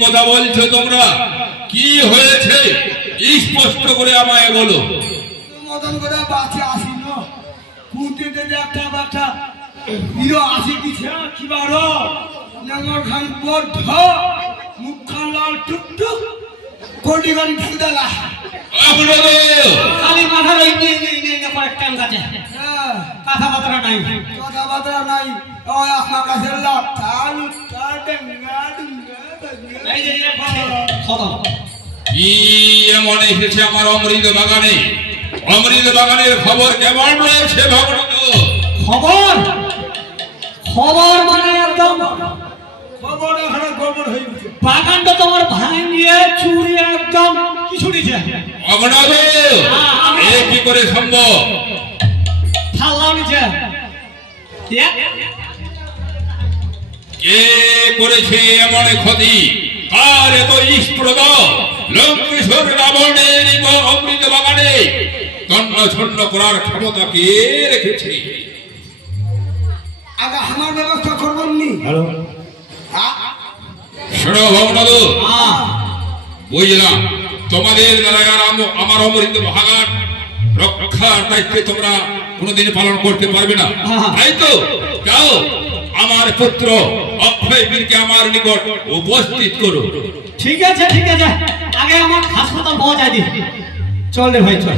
কথা বলছো তোমরা? কি হয়েছে স্পষ্ট করে আমায় বলো। মতন করে বাঁচে আসিল কুটিতে যে একটা বাচ্চা হিরো আসি দিছে কি বারো নগর খান বদ্ধ মুখখান লাল টুকটুক কোটি গাড়ি ঢুকদালা খালি মাথার ওই নিয়ে পরে টান কাটে কথাবার্তা নাই কথাবার্তা নাই ওই আপনার কাছে লাভ চালু ডঙ্গা কি এমন এসেছে আমার অমৃত বাগানে? অমৃত বাগানের খবর কেমন রয়েছে ভগবান? খবর খবর মানে একদম খবর এখানে খবর হয়ে গেছে। বাগানটা তোমার ভাঙিয়ে চুরি একদম কিছু দিছে অবনব এ কি করে সম্ভব? ফাল্লাও নিছে কে করেছে এমন ক্ষতি? আর এত স্প্রদ লঙ্কেশ্বর রাবণের অমৃত বাগানে তন্ন ছন্ন করার ক্ষমতা কে রেখেছে? আগে আমার ব্যবস্থা করবেন নি? শোনো ভগবান, বুঝলাম তোমাদের দ্বারা আমার অমৃত বাগান রক্ষার দায়িত্বে তোমরা কোনোদিন পালন করতে পারবে না, তাই তো? যাও আমার পুত্র অক্ষয় বীরকে আমার নিকট উপস্থিত করো। ঠিক আছে ঠিক আছে, আগে আমার হাসপাতাল পৌঁছায় দি। চল রে ভাই চল।